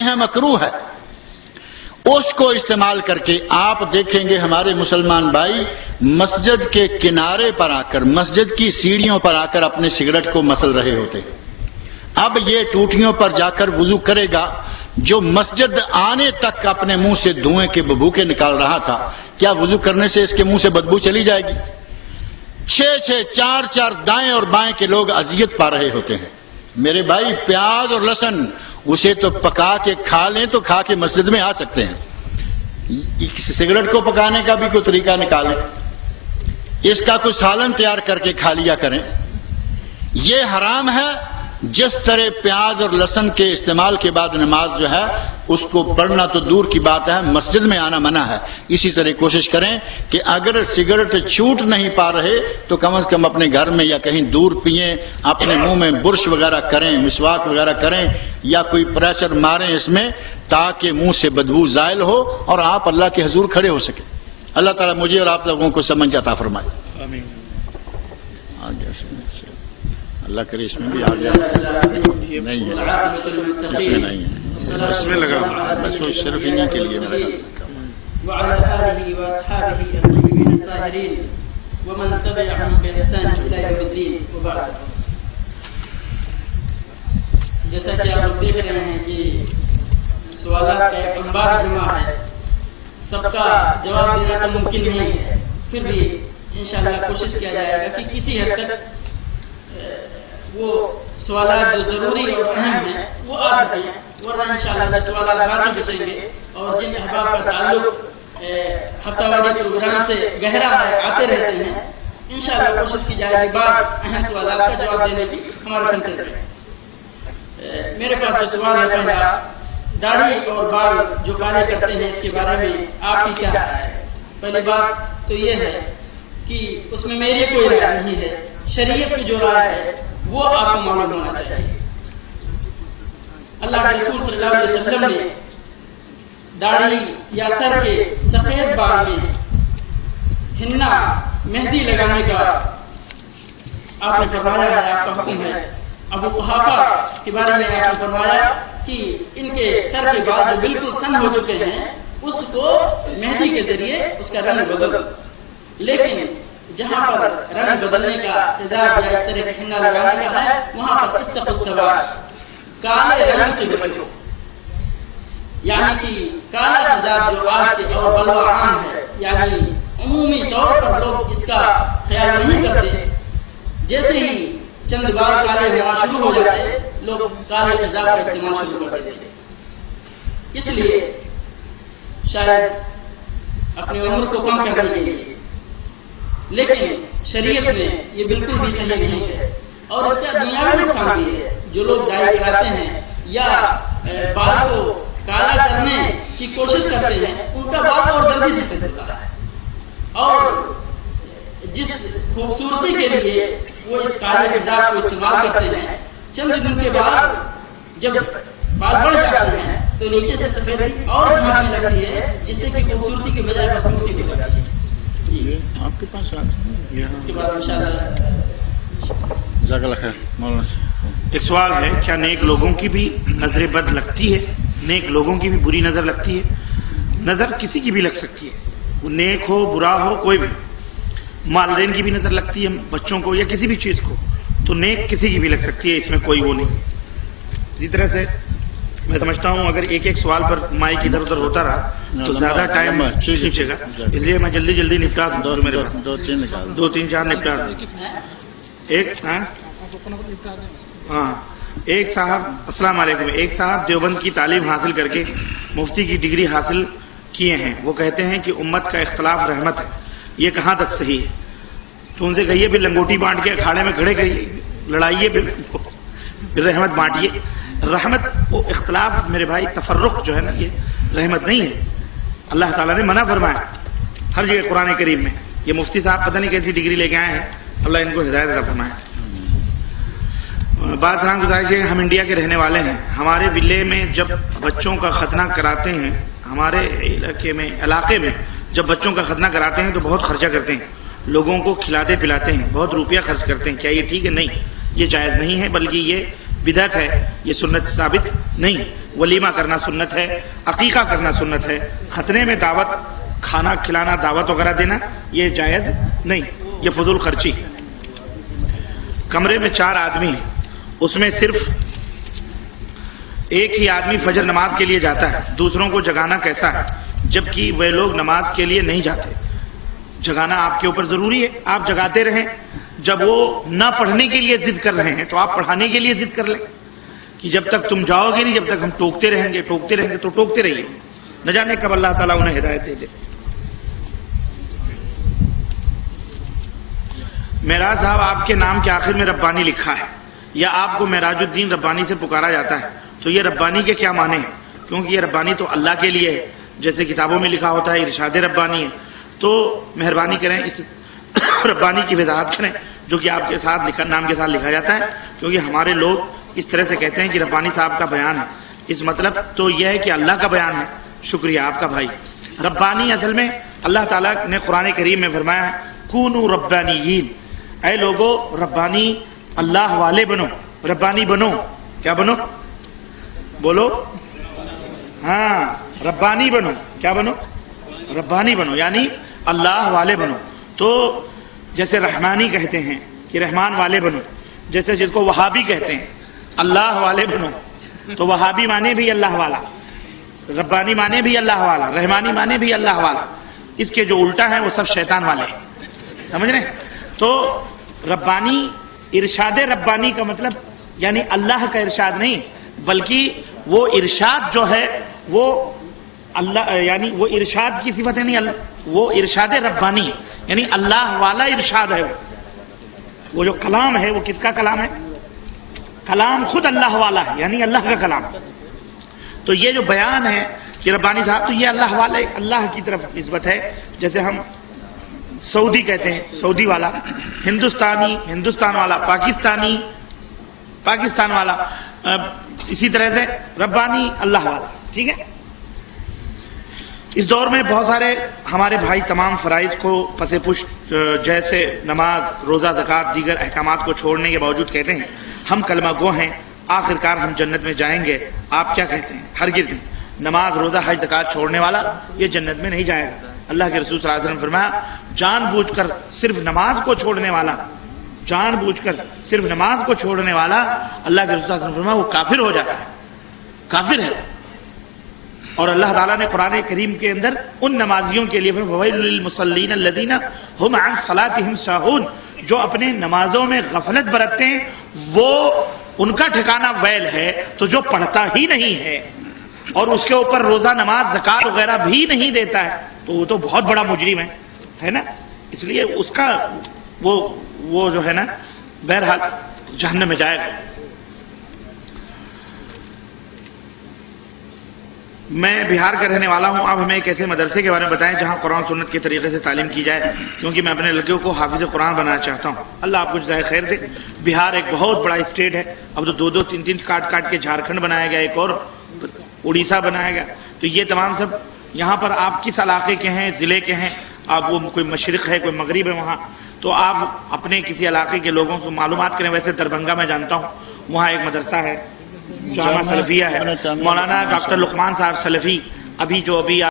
ہے مکروہ ہے، اس کو استعمال کر کے آپ دیکھیں گے ہمارے مسلمان بھائی مسجد کے کنارے پر آ کر، مسجد کی سیڑھیوں پر آ کر اپنے سگریٹ کو مسل رہے ہوتے۔ اب یہ ٹوٹیوں پر جا کر وضو کرے گا، جو مسجد آنے تک اپنے منہ سے دھوئیں کے ببوکے نکال رہا تھا، کیا وضو کرنے سے اس کے منہ سے بدبو چلی جائے گی؟ 6 4 دائیں اور بائیں کے لوگ اذیت پا رہے ہوتے ہیں۔ میرے بھائی پیاز اور لہسن اسے تو پکا کے کھا لیں تو کھا کے مسجد میں آ سکتے ہیں، سگریٹ کو پکانے کا بھی کوئی طریقہ نکالیں، اس کا کوئی سالن تیار کر کے کھا لیا کریں۔ یہ حرام ہے۔ جس طرح پیاز اور لہسن کے استعمال کے بعد نماز جو ہے اس کو پڑھنا تو دور کی بات ہے، مسجد میں آنا منع ہے، اسی طرح کوشش کریں کہ اگر سگریٹ چھوٹ نہیں پا رہے تو کم از کم اپنے گھر میں یا کہیں دور پئیں، اپنے منہ میں برش وغیرہ کریں، مسواک وغیرہ کریں، یا کوئی پریشر ماریں اس میں تاکہ منہ سے بدبو زائل ہو اور آپ اللہ کے حضور کھڑے ہو سکیں۔ اللہ تعالیٰ مجھے اور آپ لوگوں کو سمجھ عطا فرمائے۔ آمین۔ اللہ کرے اس میں بھی آ گیا، نہیں ہے اس میں نہیں ہے، اس میں لگا بس وہ صرف انہیں کے لیے میں لگا۔ وعلى آله وأصحابه الطيبين الطاهرين ومن تبعهم بإحسان إلى يوم الدين وبعد۔ جیسا کہ آپ لوگ دیکھ رہے ہیں کہ سوالات کا ایک انبار جمع ہے، سب کا جواب دینا تو ممکن نہیں ہے، پھر بھی انشاءاللہ کوشش کیا جائے گا کہ کسی حد تک وہ سوالات جو ضروری اور اہم ہیں وہ آ سکیں، ورنہ انشاءاللہ سوالات باقی بچیں گے، اور جن احباب کا تعلق ہفتہ واری پروگرام سے گہرا ہے آتے رہتے ہیں، انشاءاللہ کوشش کی جائے گی بعض اہم سوالات کا جواب دینے کی ہمارے سنٹر میں۔ میرے پاس جو سوال ہے پہلا، داڑھی اور بال جو کالے کرتے ہیں اس کے بارے میں آپ کی کیا رائے ہے؟ پہلی بات تو یہ ہے کہ اس میں میری کوئی رائے نہیں ہے، شریعت کی جو رائے ہے وہ آپ کو معلوم ہونا چاہیے۔ اللہ کے رسول صلی اللہ علیہ وسلم نے داڑھی یا سر کے سفید بال میں ہننا مہندی لگانے کا آپ نے فرمایا ہے، آپ کا حکم ہے۔ ابو قحافہ کے بارے میں آپ نے فرمایا کہ ان کے سر کے بال جو بالکل سن ہو چکے ہیں اس کو مہندی کے ذریعے اس کا رنگ بدل، لیکن جہاں پر رنگ بدلنے کا تیزاب یا اس طرح کا ہننا لگانے کا ہے وہاں پر اتقوا السواد، کالے رنگ سے بچو، یعنی کہ کالا تیزاب جو آج کے اور بلوا عام ہے، یعنی عمومی طور پر لوگ اس کا خیال نہیں کرتے، جیسے ہی چند بال کالے ہونا شروع ہو جاتے لوگ کالے تیزاب کا استعمال شروع کر دیتے، اس لیے شاید اپنی عمر کو کم کرنے کے لیے، لیکن شریعت میں یہ بالکل بھی صحیح نہیں ہے، اور اس کا دنیاوی نقصان بھی ہے۔ جو لوگ ڈائی کراتے ہیں یا بال کو کالا کرنے کی کوشش کرتے ہیں ان کا بال اور جلدی سفید ہوتا ہے، اور جس خوبصورتی کے لیے وہ اس کالے تیزاب کو استعمال کرتے ہیں، چند دن کے بعد جب بال بڑھ جاتے ہیں تو نیچے سے سفیدی اور جھانکنے لگتی ہے، جس سے کہ خوبصورتی کے بجائے بدسورتی ہو جاتی ہے۔ جی آپ کے پاس اس کے بعد انشاءاللہ جزاک اللہ خیر۔ مولانا ایک سوال ہے، کیا نیک لوگوں کی بھی نظر بد لگتی ہے؟ نیک لوگوں کی بھی بری نظر لگتی ہے؟ نظر کسی کی بھی لگ سکتی ہے، وہ نیک ہو برا ہو کوئی بھی، والدین کی بھی نظر لگتی ہے، بچوں کو یا کسی بھی چیز کو، تو نیک کسی کی بھی لگ سکتی ہے، اس میں کوئی وہ نہیں۔ اسی طرح سے میں سمجھتا ہوں اگر ایک ایک سوال پر مائک ادھر ادھر ہوتا رہا تو زیادہ ٹائم کھینچے گا، اس لیے میں جلدی جلدی نپٹا دوں جو میرے پاس 2 3 4 نپٹا دوں۔ ایک صاحب السلام علیکم، ایک صاحب دیوبند کی تعلیم حاصل کر کے مفتی کی ڈگری حاصل کیے ہیں، وہ کہتے ہیں کہ امت کا اختلاف رحمت ہے، یہ کہاں تک صحیح ہے؟ تو ان سے کہیے پھر لنگوٹی بانٹ کے اکھاڑے میں کھڑے کریے، لڑائیے، پھر رحمت بانٹیے۔ رحمت وہ اختلاف میرے بھائی، تفرق جو ہے نا یہ رحمت نہیں ہے، اللہ تعالیٰ نے منع فرمایا ہر جگہ قرآن کریم میں۔ یہ مفتی صاحب پتہ نہیں کیسی ڈگری لے کے آئے ہیں، اللہ ان کو ہدایت عطا فرمائے۔ بات سلام گزارش ہے، ہم انڈیا کے رہنے والے ہیں، ہمارے ولے میں جب بچوں کا ختنہ کراتے ہیں، ہمارے علاقے میں جب بچوں کا ختنہ کراتے ہیں تو بہت خرچہ کرتے ہیں، لوگوں کو کھلاتے پلاتے ہیں، بہت روپیہ خرچ کرتے ہیں، کیا یہ ٹھیک ہے؟ نہیں، یہ جائز نہیں ہے، بلکہ یہ بدعت ہے، یہ سنت ثابت نہیں. ولیمہ کرنا سنت ہے، عقیقہ کرنا سنت ہے، ختنے میں دعوت کھانا کھلانا دعوت وغیرہ دینا یہ جائز نہیں، یہ فضول خرچی. کمرے میں 4 آدمی ہیں، اس میں صرف ایک ہی آدمی فجر نماز کے لیے جاتا ہے، دوسروں کو جگانا کیسا ہے جبکہ وہ لوگ نماز کے لیے نہیں جاتے؟ جگانا آپ کے اوپر ضروری ہے، آپ جگاتے رہیں. جب وہ نہ پڑھنے کے لیے ضد کر رہے ہیں تو آپ پڑھانے کے لیے ضد کر لیں کہ جب تک تم جاؤ گے نہیں، جب تک ہم ٹوکتے رہیں گے تو ٹوکتے رہیے. نہ جانے کب اللہ تعالیٰ انہیں ہدایت دے دے. معراج صاحب، آپ کے نام کے آخر میں ربانی لکھا ہے یا آپ کو معراج الدین ربانی سے پکارا جاتا ہے، تو یہ ربانی کے کیا معنی ہیں؟ کیونکہ یہ ربانی تو اللہ کے لیے ہے، جیسے کتابوں میں لکھا ہوتا ہے ارشاد ربانی ہے. تو مہربانی کریں اس ربانی کی وضاحت کریں جو کہ آپ کے ساتھ نام کے ساتھ لکھا جاتا ہے، کیونکہ ہمارے لوگ اس طرح سے کہتے ہیں کہ ربانی صاحب کا بیان ہے. اس مطلب تو یہ ہے کہ اللہ کا بیان ہے. شکریہ آپ کا بھائی. ربانی اصل میں اللہ تعالیٰ نے قرآن کریم میں فرمایا ہے کونوا ربانیین، اے لوگو ربانی اللہ والے بنو. ربانی بنو، کیا بنو؟ بولو. ہاں، ربانی بنو. کیا بنو؟ ربانی بنو، یعنی اللہ والے بنو. تو جیسے رحمانی کہتے ہیں کہ رحمان والے بنو، جیسے جس کو وہابی کہتے ہیں اللہ والے بنو، تو وہابی مانے بھی اللہ والا، ربانی مانے بھی اللہ والا، رحمانی مانے بھی اللہ والا. اس کے جو الٹا ہیں وہ سب شیطان والے ہیں. سمجھ رہے ہیں؟ تو ربانی، ارشاد ربانی کا مطلب یعنی اللہ کا ارشاد نہیں، بلکہ وہ ارشاد جو ہے وہ اللہ، یعنی وہ ارشاد کی صفت ہے نہیں، وہ ارشاد ربانی ہے، یعنی اللہ والا ارشاد ہے. وہ جو کلام ہے وہ کس کا کلام ہے؟ کلام خود اللہ والا ہے، یعنی اللہ کا کلام. تو یہ جو بیان ہے کہ ربانی صاحب، تو یہ اللہ والے، اللہ کی طرف نسبت ہے. جیسے ہم سعودی کہتے ہیں، سعودی والا، ہندوستانی، ہندوستان والا، پاکستانی، پاکستان والا، اسی طرح سے ربانی اللہ والا. ٹھیک ہے. اس دور میں بہت سارے ہمارے بھائی تمام فرائض کو پس پشت جیسے نماز، روزہ، زکوٰۃ، دیگر احکامات کو چھوڑنے کے باوجود کہتے ہیں ہم کلمہ گو ہیں، آخرکار ہم جنت میں جائیں گے. آپ کیا کہتے ہیں؟ ہرگز نہیں. نماز، روزہ، حج، زکوٰۃ چھوڑنے والا یہ جنت میں نہیں جائے گا. اللہ کے رسول صلی اللہ علیہ وسلم فرمایا جان بوجھ کر صرف نماز کو چھوڑنے والا، جان بوجھ کر صرف نماز کو چھوڑنے والا، اللہ کے رسول صلی اللہ علیہ وسلم فرمایا وہ کافر ہو جاتا ہے، کافر ہے. اور اللہ تعالیٰ نے قرآن کریم کے اندر ان نمازیوں کے لیے فویل للمصلین الذین هم عن صلاتهم ساہون، جو اپنے نمازوں میں غفلت برتتے ہیں، وہ ان کا ٹھکانہ ویل ہے. تو جو پڑھتا ہی نہیں ہے اور اس کے اوپر روزہ، نماز، زکوٰۃ وغیرہ بھی نہیں دیتا ہے تو وہ تو بہت بڑا مجرم ہے نا. اس لیے اس کا وہ جو ہے نا بہرحال جہنم میں جائے گا. میں بہار کا رہنے والا ہوں. آپ ہمیں ایک ایسے مدرسے کے بارے میں بتائیں جہاں قرآن سنت کے طریقے سے تعلیم کی جائے، کیونکہ میں اپنے لڑکیوں کو حافظ قرآن بنانا چاہتا ہوں. اللہ آپ کو جزائے خیر دے. بہار ایک بہت بڑا اسٹیٹ ہے. اب تو 2-2 3-3 کاٹ کے جھارکھنڈ بنایا گیا، ایک اور اڑیسہ بنایا گیا. تو یہ تمام سب یہاں پر آپ کس علاقے کے ہیں، ضلع کے ہیں؟ آپ وہ کوئی مشرق ہے، کوئی مغرب ہے وہاں، تو آپ اپنے کسی علاقے کے لوگوں سے معلومات کریں. ویسے دربھنگہ میں جانتا ہوں وہاں ایک مدرسہ ہے، جامعہ سلفیہ ہے، مولانا ڈاکٹر لقمان صاحب سلفی، ابھی